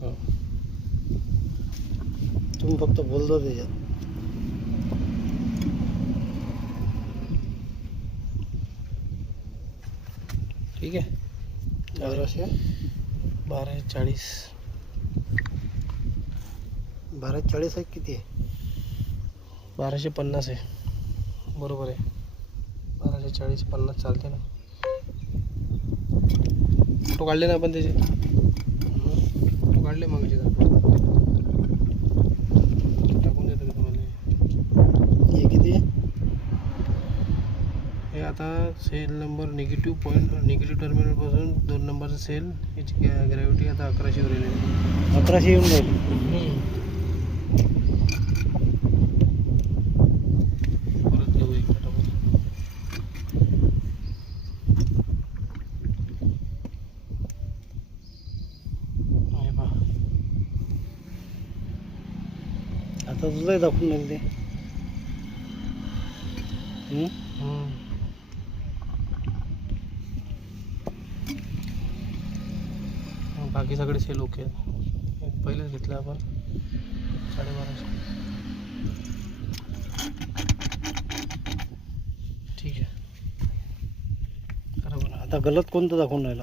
हो. तुम्ही फक्त बोलता त्याच्यात. ठीक आहे. 1240. 1240 आहे किती आहे? 1250 आहे. बरोबर आहे. 1240 50 चालते ना. फोटो काढले ना आपण त्याचे. फोटो काढले मग टाकून देतो मी तुम्हाला. हे किती आहे? हे आता सेल नंबर निगेटिव्ह टर्मिनलपासून 2 नंबरचा सेल याची ग्रॅव्हिटी आता 1100 वर येईल. 1100 येऊन राहील. परत घेऊ एक टाकून. हे पहा. आता तुलाही दाखवून राहील ते. बाकी सगळे सेल ओके आहेत. पहिलेच घेतलं आपण 1250. ठीक आहे. आता गलत कोणतं दाखवून राहिला?